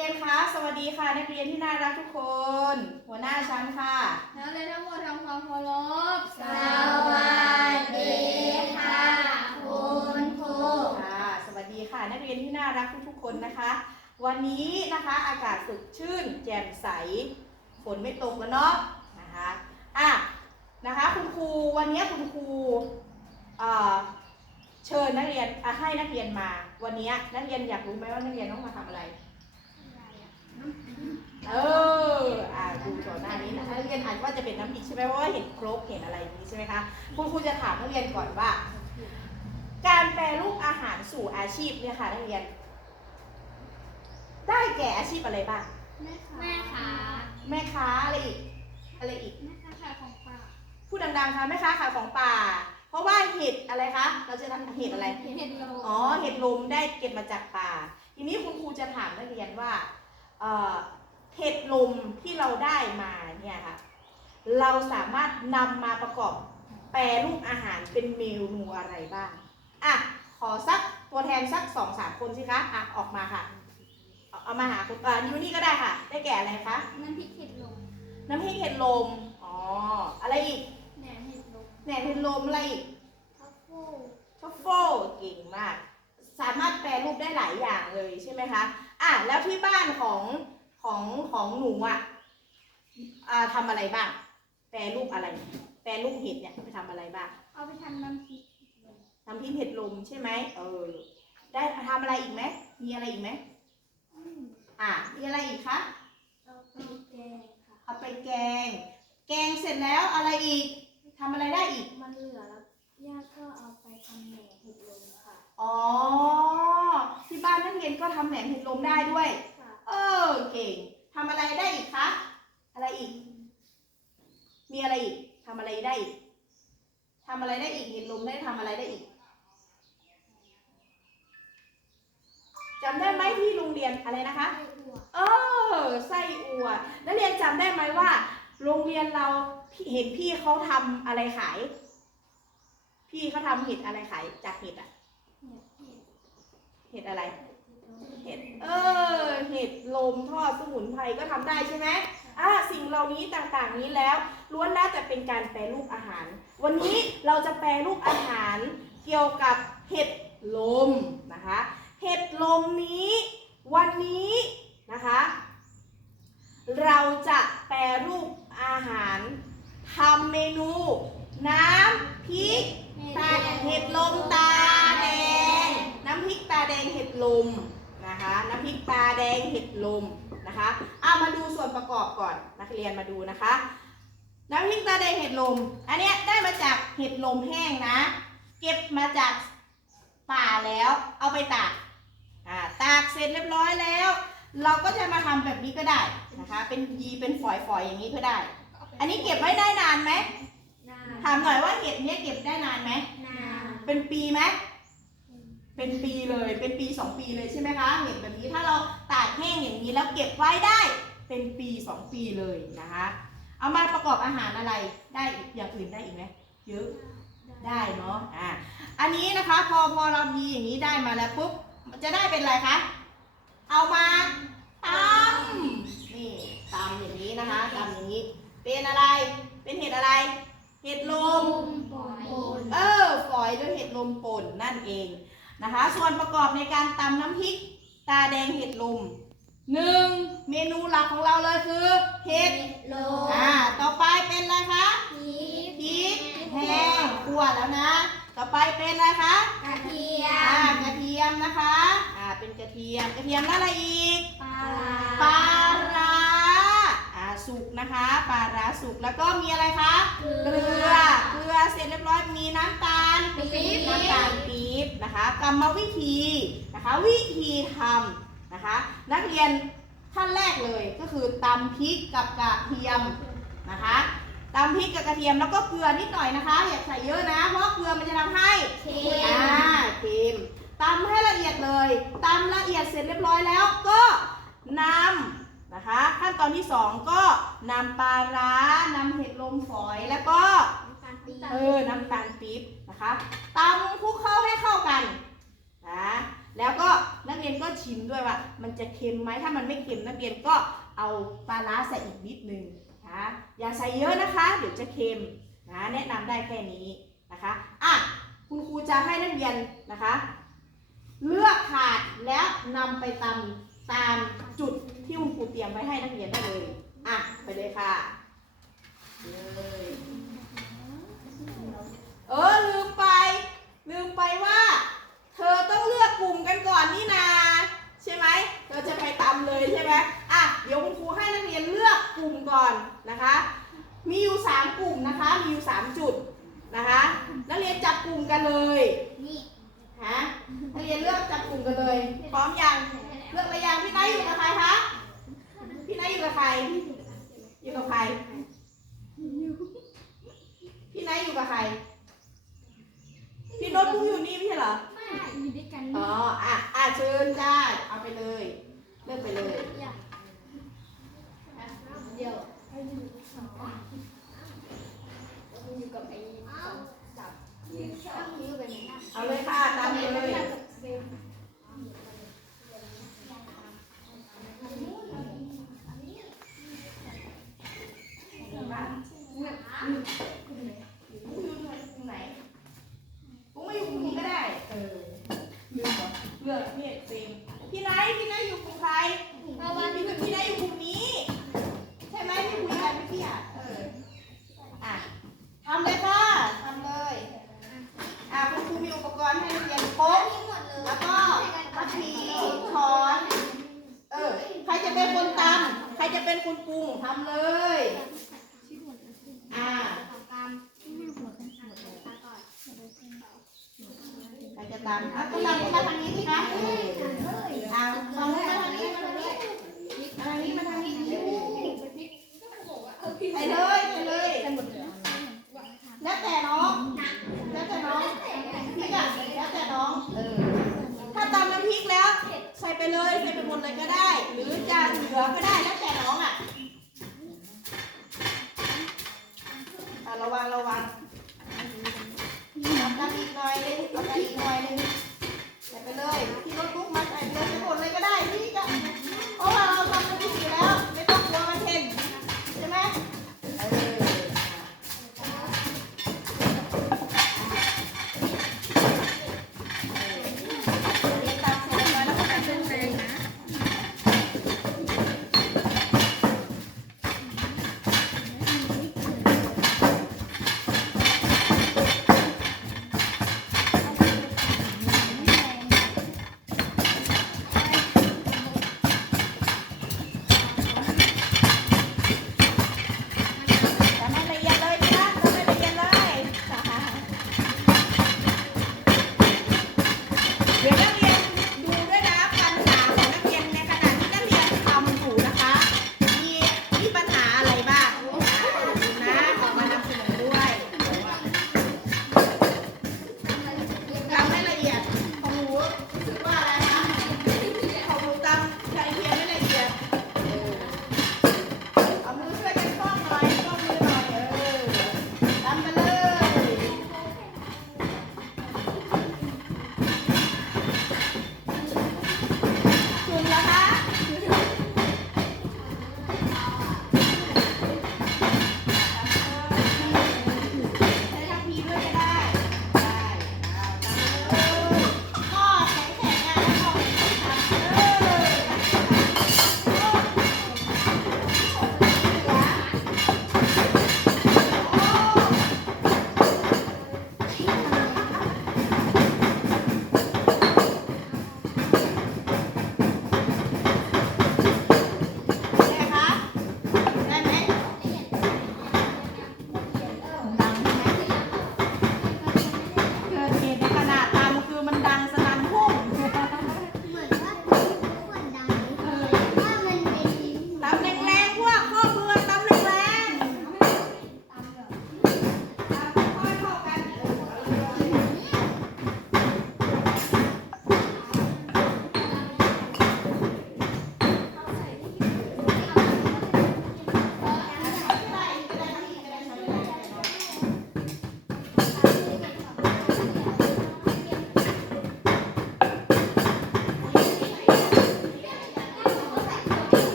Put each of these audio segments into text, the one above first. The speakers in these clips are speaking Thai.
รียนคะสวัสดีค่ะ นักเรียนที่น่ารักทุกคน หัวหน้าชั้นค่ะ นักเรียนทั้งหมดทำความเคารพสวัสดีค่ะคุณครูค่ะ สวัสดีค่ะ นักเรียนที่น่ารักทุกๆคนนะคะ วันนี้นะคะอากาศสดชื่น แจ่มใส ฝนไม่ตกแล้วเนาะนะคะอะนะคะคุณครูวันนี้คุณครูเอ่อเชิญนักเรียนอะให้นักเรียนมา วันนี้นักเรียนอยากรู้ไหมว่านักเรียนต้องมาทำอะไร เออ อ่าดูก่อนหน้านี้นะคะนักเรียนอ่านว่าจะเป็นน้ำพริกใช่ไหมเพราะว่าเห็นครกเห็นอะไรอย่างนี้ใช่ไหมคะคุณครูจะถามนักเรียนก่อนว่า การแปรรูปอาหารสู่อาชีพเนี่ยค่ะนักเรียน ได้แก่อาชีพอะไรบ้างแม่ค้าแม่ค้าแม่ค้าอะไรอีกอะไรอีกแม่ค้าขายของฝากพูดดังๆค่ะแม่ค้าขายของป่า เพราะว่าเห็ดอะไรคะเราจะทำเห็ดอะไรเห็ดโลอ๋อเห็ดลมได้เก็บมาจากป่า ทีนี้คุณครูจะถามนักเรียนว่า เอ่อเห็ดลมที่เราได้มาเนี่ยค่ะ เราสามารถนำมาประกอบแปรรูปอาหารเป็นเมนูอะไรบ้าง อะ ขอสักตัวแทนสักสองสามคนสิคะ อะ ออกมาค่ะเอาเอามาหาคุณอ่ายูนี่ก็ได้ค่ะ ได้แก่อะไรคะ น้ำพริกเห็ดลม น้ำพริกเห็ดลม อ๋อ อะไรอีก แหนมเห็ดลม แหนมเห็ดลมอะไรอีกทัฟเฟิลทัฟเฟิลเก่งมาก สามารถแปรรูปได้หลายอย่างเลยใช่ไหมคะ อะ แล้วที่บ้านของ ของของหนูอะอ่าทำอะไรบ้าง แปรรูปอะไร แปรรูปเห็ดเนี่ยไปทำอะไรบ้าง เอาไปทำน้ำพริกเห็ดลมทำพริกเห็ดลมใช่ไหมเออ ได้ทำอะไรอีกไหมมีอะไรอีกไหมอืมอะมีอะไรอีกคะเอาไปแกงค่ะเอาไปแกง แกงเสร็จแล้วอะไรอีกทำอะไรได้อีก มันเหลือแล้วย่าก็เอาไปทำแหนมเห็ดลมค่ะ อ๋อ ที่บ้านนักเรียนก็ทำแหนมเห็ดลมได้ด้วยค่ะ เออเก่งทำอะไรได้อีกคะ อะไรอีก มีอะไรอีกทำอะไรได้อีกทำอะไรได้อีกเห็ดลมได้ทำอะไรได้อีกจำได้ไหมที่โรงเรียนอะไรนะคะไส้อั่วเออไส้อั่วนักเรียนจำได้ไหมว่า โรงเรียนเราพี่เห็นพี่เขาทำอะไรขาย พี่เขาทำเห็ดอะไรขายจากเห็ดอะเห็ดเห็ดเห็ดอะไร เห็ดลม เห็ด เออ เห็ดล มทอดสมุนไพรก็ทำได้ใช่ไหมอ่าสิ่งเหล่านี้ต่างๆนี้แล้วล้วนแล้วแต่เป็นการแปรรูปอาหาร วันนี้เราจะแปรรูปอาหารเกี่ยวกับเห็ดลมนะคะ เห็ดลมนี้ วันนี้นะคะ เราจะแปรรูปอาหารทำเมนู น้ำพริกตาเห็ดลมตาแดง น้ำพริกตาแดงเห็ดลม นะคะน้ำพริกตาแดงเห็ดลมนะคะเอามาดูส่วนประกอบก่อนนักเรียนมาดูนะคะ น้ำพริกตาแดงเห็ดลม อันเนี้ยได้มาจากเห็ดลมแห้งนะ เก็บมาจากป่าแล้วเอาไปตากอ่าตากเสร็จเรียบร้อยแล้ว เราก็จะมาทำแบบนี้ก็ได้นะคะ เป็นยีเป็นฝอยๆอย่างนี้ก็ได้ อันนี้เก็บไว้ได้นานไหมนาถามหน่อยว่าเห็ดเนี้ยเก็บได้นานไหมนาเป็นปีไหม เป็นปีเลยเป็นปีสองปีเลยใช่ไหมคะเห็ดแบบนี้ถ้าเราตากแห้งอย่างนี้แล้วเก็บไว้ได้เป็นปีสองปีเลยนะคะ เอามาประกอบอาหารอะไรได้อีกอย่างอื่นได้อีกไหมเยอะได้เนาะอ่าอันนี้นะคะพอพอเรามีอย่างนี้ได้มาแล้วปุ๊บมันจะได้เป็นอะไรคะเอามาตำนี่ตำอย่างนี้นะคะตำอย่างนี้ เป็นอะไรเป็นเห็ดอะไร เห็ดลมปล่อยเออฝอยด้วยเห็ดลมป่นนั่นเอง นะคะ ส่วนประกอบในการตำน้ำพริกตาแดงเห็ดลมหนึ่งเมนูหลักของเราเลยคือเห็ดโลอ่าต่อไปเป็นอะไรคะพริกพริกแห้งคั่วแล้วนะ ต่อไปเป็นอะไรคะกระเทียอ่ามกระเทียมนะคะอ่าเป็นกระเทียมกระเทียมแล้วอะไรอีกปลาปลาร้าอ่า สุกนะคะปลาร้าสุกแล้วก็มีอะไรคะเกลืเกลือเกลือเสร็จเรียบร้อยมีน้ำตาลปี๊บน้ำตาลปี๊บนะคะกรรมวิธีนะคะ วิธีทำนะคะ นักเรียนขั้นแรกเลยก็คือตำพริกกับกระเทียมนะคะตำพริกกับกระเทียมแล้วก็เกลือนิดหน่อยนะคะ อย่าใส่เยอะนะ เพราะเกลือมันจะทำให้เค็อ่ามเค็มตำให้ละเอียดเลยตำละเอียดเสร็จเรียบร้อยแล้วก็นำ นะคะ ขั้นตอนที่สองก็นำปลาร้านำเห็ดลมฝอยแล้วก็น้ำตาลปี๊บเออน้ำตาลปี๊บนะคะตำคลุกเข้าให้เข้ากันนะแล้วก็นักเรียนก็ชิมด้วยว่า มันจะเค็มไหมถ้ามันไม่เค็มนักเรียนก็เอาปลาร้าใส่อีกนิดนึงนะอย่าใส่เยอะนะคะ เดี๋ยวจะเค็มนะแนะนำได้แค่นี้นะคะอะคุณครูจะให้นักเรียนนะคะ เลือกถาดแล้วนำไปตำ ตามจุดที่คุณครูเตรียมไว้ให้นักเรียนได้เลย อะ ไปเลยค่ะเลยเออ ลืมไป ลืมไปว่า เธอต้องเลือกกลุ่มกันก่อนนี่นา ใช่ไหม เธอจะไปตำเลยใช่ไหมอะ เดี๋ยวคุณครูให้นักเรียนเลือกกลุ่มก่อนนะคะ มีอยู่สามกลุ่มนะคะ มีอยู่สามจุดนะคะ นักเรียนจับกลุ่มกันเลย นี่ ฮะ นักเรียนเลือกจับกลุ่มกันเลย พร้อมยัง เลือกอะไรยังพี่นายอยู่กับใครคะ พี่นายอยู่กับใคร อยู่กับใคร พี่นายอยู่กับใคร พี่โน้ตบุ๊กอยู่นี่ไม่ใช่เหรอ ไม่อยู่ด้วยกัน อ๋อ อะ อะเชิญจ้า เอาไปเลย เลือกไปเลย เดี๋ยว อยู่กับไอ้ ต้องมีอยู่แบบนี้นะ เอาเลยค่ะ ตามเลย ไหนผมไม่อยู่กลุ่มนี้ก็ได้ เออเลือกเหรอเลือกเนี่ยเฟรมพี่ไนท์พี่ไนท์อยู่กลุ่มใครเออวันพี่พี่ไนท์อยู่กลุ่มนี้ ใช่ไหมที่คุยกันเมื่อกี้อะ เออ อะทำเลยค่ะทำเลย อะคุณครูมีอุปกรณ์ให้นักเรียนครบ นี่หมดเลย แล้วก็มัทีช้อน เออ ใครจะเป็นคนตำใครจะ เป็นคนปรุงทำเลย อ่าใครจะตำอะก็ตำมมาทางนี้สิคะเอาตำมมาทางนี้มาทางนี้มาทางนี้มาทางนี้ไปเลยไปเลยแล้วแต่น้องแล้วแต่น้องพี่อะแล้วแต่น้องเออถ้าตำน้ำพริกแล้ว ใส่ไปเลยใส่ไปหมดเลยก็ได้ หรือจะเหลือก็ได้แล้ว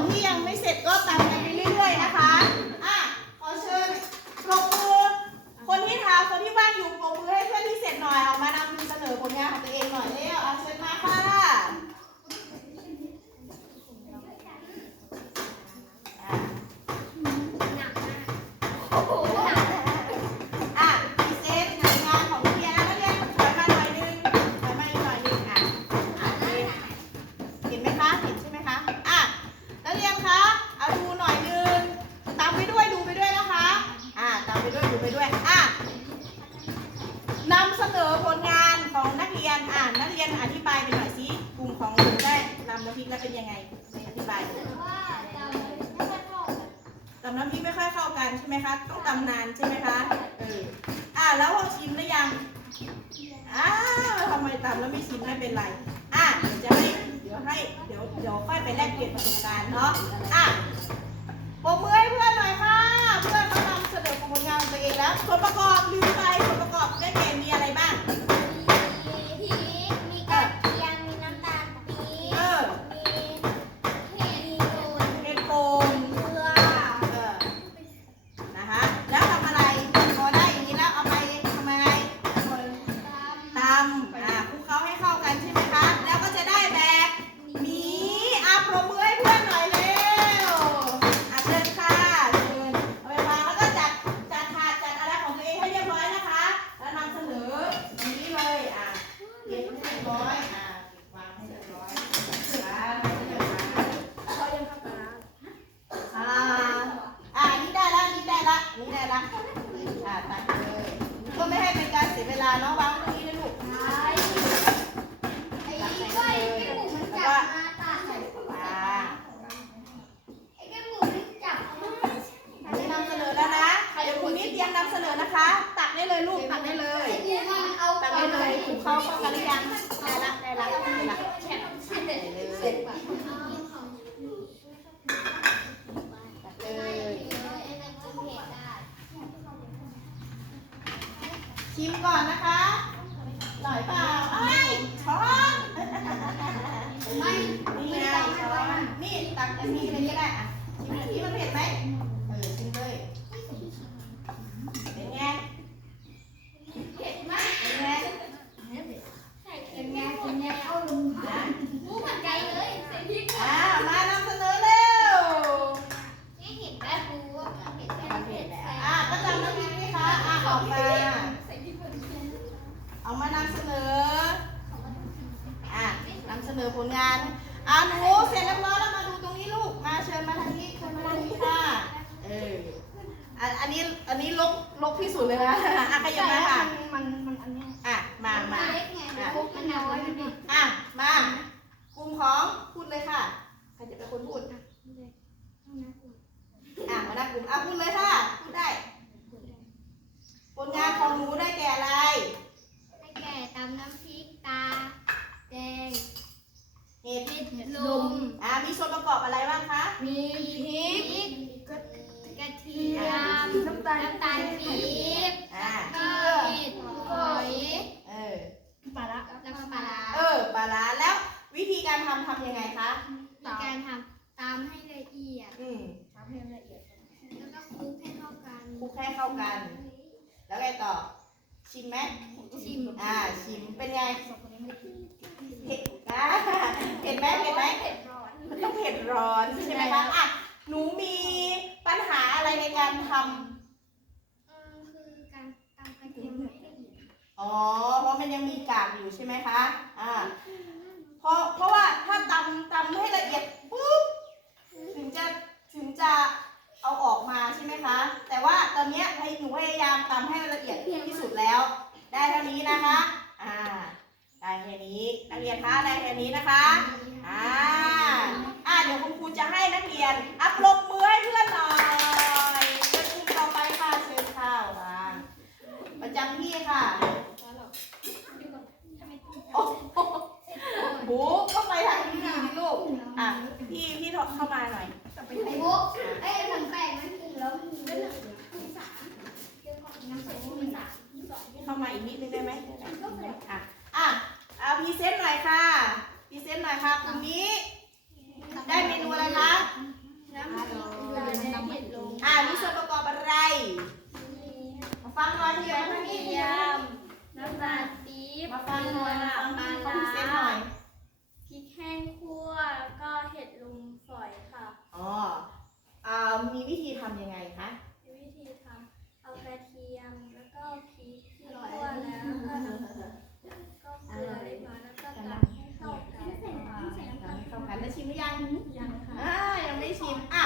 นที่ยังไม่เสร็จก็ตาม ใช่ไหมคะ เออ อ่าแล้วเราชิมหรือยัง อ้าวทำไมตามแล้วไม่ชิมไม่เป็นไร อะเดี๋ยวจะให้ เดี๋ยวให้ เดี๋ยว เดี๋ยวค่อยไปแลกเปลี่ยนประสบการณ์เนาะ อะปมมือให้เพื่อนหน่อยค่ะ เพื่อนกำลังเสนอผลงานของตัวเองแล้วส่วประกอบลืมไปส่วประกอบได้เป็น อันนี้จะเป็นเลขอะไรอ่ อบอะไรบ้างคะ มีพริกกระเทียมน้ำตาลน้ำตาลปี๊บอะก็เห็ดหอยเออปลาละแล้วก็ปลาร้าเออปลาร้าแล้ววิธีการทำทำยังไงคะมีการทำตามให้ละเอียดอืมทำให้ละเอียดแล้วก็คลุกให้เข้ากันคลุกให้เข้ากัน แล้วไงต่อชิมไหมชิมอ่าชิมเป็นไงสองคนนี้ไม่ได้กินเผ็ดอ่าเผ็ดไหมเผ็ดไหมเผ็ดร้อนมัน ต้องเผ็ดร้อนใช่ไหมคะอะหนูมีปัญหาอะไรในการทำเออคือการตำกระเทียมให้ละเอียดอ๋อ เพราะมันยังมีกากอยู่ใช่ไหมคะอ่าเพราะเพราะว่าถ้าตำตำให้ละเอียดปุ๊บถึงจะถึงจะเอาออกมาใช่ไหมคะ แต่ว่าตอนเนี้ยให้หนูพยายามตำให้ละเอียดที่สุดแล้ว ได้เท่านี้นะคะ อ่า ได้แค่นี้นักเรียนคะได้แค่นี้นะคะ อ่าอ่า เดี๋ยวคุณครูจะให้นักเรียนอัพลบมือให้เพื่อนหน่อยเชิญคุณต่อไปค่ะเชิญค่ะมาประจำที่ค่ะโอ้โหบูก็ไปทางนี้ลูกอะพี่พี่เข้ามาหน่อยไอ้บุ๊กไอ้หนังแปลกมันกินแล้วมีเป็นหนังมีสามเดี๋ยวก่อนน้ำใส่มีสามมีสองเข้ามาอีกนิดนึงได้ไหมอะอะเอาพรีเซนหน่อยค่ะพีเซนหน่อยค่ะกลุ่มนี้ ได้เมนูอะไรคะน้ำพริกตาแดงเห็ดลมอ่ามีส่วนประกอบอะไรมาฟังหน่อยพี่กมาระทางนี้เทียมน้ำตาลปี๊บมาฟังหน่อยมาฟังปลาเขาพรีเซนต์หน่อยพริกแห้งคั่วแล้วก็เห็ดลมฝอยค่ะอ๋ออ่ามีวิธีทำยังไงคะวิธีทำเอากระเทียมแล้วก็พริกที่คั่วแล้วก็น้ำก็เกลือเล็กน้อย ไม่ชิมอะ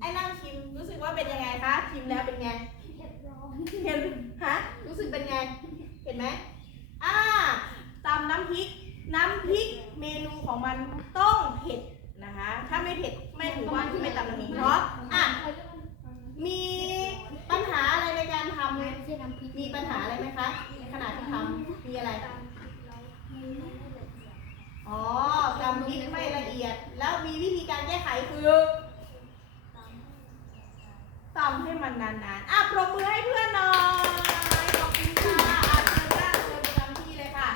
ไอ้นั่งชิมรู้สึกว่าเป็นยังไงคะชิมแล้วเป็นไงเห็ดร้อนเห็นฮะรู้สึกเป็นไง เห็นไหมอ่าตำน้ำพริก น้ำพริกเมนูของมันต้องเผ็ดนะคะ ถ้าไม่เผ็ดไม่ถือว่าไม่ตำน้ำพริกเพราะอะมีปัญหาอะไรในการทำไม่ใช่น้ำพริกมีปัญหาอะไรไหมคะในขณะที่ทำมีอะไร อ๋อตำพริกไม่ละเอียด แล้วมีวิธีการแก้ไขคือตำให้มันนานๆ อะปรบมือให้เพื่อนหน่อย ขอบคุณค่ะอะเชิญนั่งเชิญประจำที่เลยค่ะ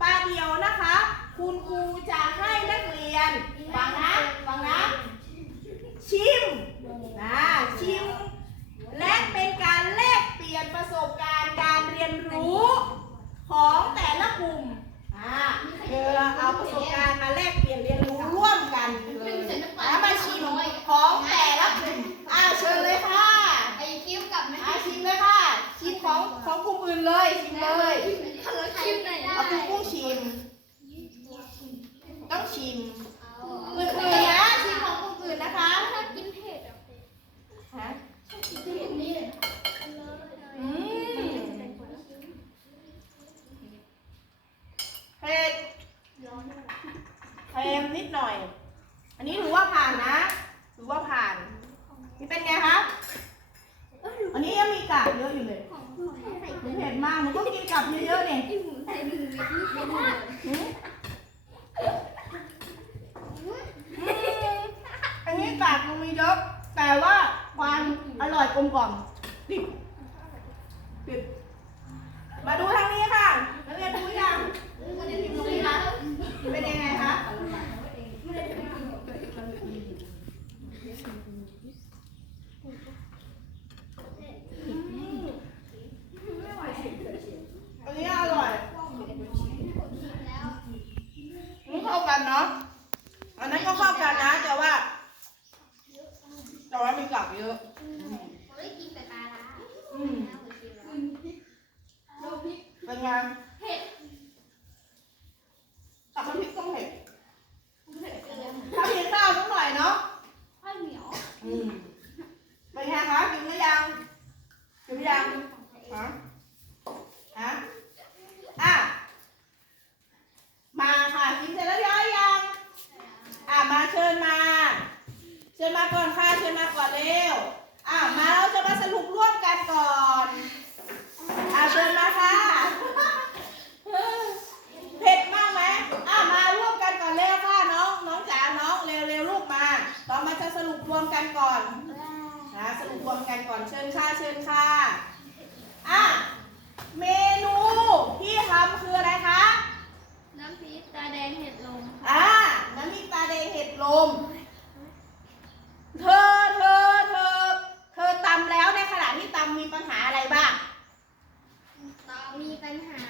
ปาเดียวนะคะ คุณครูจะให้นักเรียน ฟังนะฟังนะ ชิมนะชิม และเป็นการแลกเปลี่ยนประสบการณ์การเรียนรู้ของแต่ละกลุ่ม อ่าเธอเอาประสบการณ์มาแลกเปลี่ยนเรียนรู้ร่วมกันเลยแล้วมาชิมของแต่ละกลุ่มอ่าเชิญเลยค่ะไอ้คิ้วกับแม่อ่าชิมเลยค่ะชิมของของกลุ่มอื่นเลยชิมเลยคิ้วไหนได้เอาคุณกุ้งชิม ต้องชิมอื่นๆนะชิมของกลุ่มอื่นนะคะ ถ้ากินเผ็ดอะ ฮะ กินเผ็ดนี่ อืมเผ็ด ร้อน เค็มนิดหน่อย อันนี้ถือว่าผ่านนะ ถือว่าผ่าน นี่เป็นไงคะ อันนี้ยังมีกากเยอะอยู่เลย ของของใส่ เผ็ดมากมันก็กินกลับเยอะๆเนี่ย ไอ้หมูใส่หนึ่งเม็ดนี่เป็นหมด หืมอันนี้กากมันมีเยอะ แต่ว่าความอร่อยกลมกล่อมดิบดิบมาดูทางนี้ค่ะนักเรียนดูยังนักเรียนพิมพ์ตรงนี้นะเป็นยังไงคะอันนี้อร่อย แล้ว มันเข้ากันเนาะ อันนั้นก็เข้ากันนะ แต่ว่า แต่ว่ามีกลับเยอะ ผมได้กินแต่ปลาร้า อืม แล้วผมกินแล้ว เป็นไง เผ็ด ตับน้ำพริกต้องเผ็ด เผ็ดเกิน ถ้ากินข้าวสักหน่อยเนาะ ข้าวเหนียว อืมเป็นไงคะกินหรือยังกินหรือยังฮะฮะอะ มาค่ะกินเสร็จแล้วยัง เร็วอะมาเราจะมาสรุปร่วมกันก่อนอะเชิญมาค่ะเผ็ดมากไหมอะมาร่วมกันก่อนเร็วค่ะน้องน้องจ๋าน้องเร็วเร็วลูกมาเรามาจะสรุปรวมกันก่อนนะสรุปรวมกันก่อนเชิญค่ะเชิญค่ะอะเมนูที่ทำคืออะไรคะน้ำพริกตาแดงเห็ดลมอ่าน้ำพริกตาแดงเห็ดลม เธอเธอเธอเธอตำแล้วในขณะที่ตำมีปัญหาอะไรบ้างมีปัญหา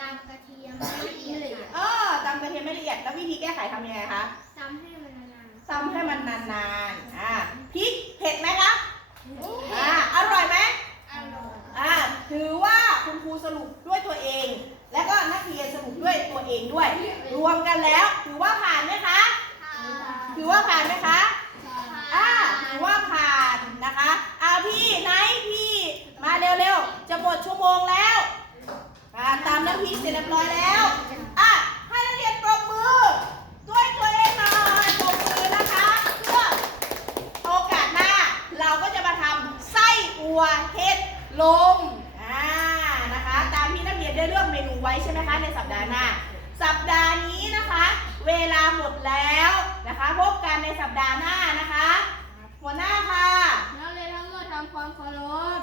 ตามกระเทียมไม่ละเอียดเออตำกระเทียมไม่ละเอียดแล้ววิธีแก้ไขทำยังไงคะตำให้มันนานตำให้มันนานๆอ่าพริกเผ็ดไหมคะอ่าอร่อยไหมๆอร่อยอ่าถือว่าคุณครูสรุปด้วยตัวเอง และก็นักเรียนสรุปด้วยตัวเองด้วย รวมกันแล้ว ถือว่าผ่านไหมคะถือว่าผ่านไหมคะ อ่าถือว่าผ่านนะคะเอาพี่ไหนพี่มาเร็วๆ จะหมดชั่วโมงแล้วอ่าตามน้ำพี่เสร็จเรียบร้อยแล้วอะให้นักเรียนปรบมือด้วยตัวเองหน่อยปรบมือนะคะเพื่อโอกาสหน้า เราก็จะมาทำไส้อัวเห็ดลมอ่านะคะ ตามที่นักเรียนได้เลือกเมนูไว้ใช่ไหมคะในสัปดาห์หน้า สัปดาห์นี้นะคะ เวลาหมดแล้วนะคะ พบกันในสัปดาห์หน้านะคะ หัวหน้าค่ะ นักเรียนทั้งหมดทำความเคารพ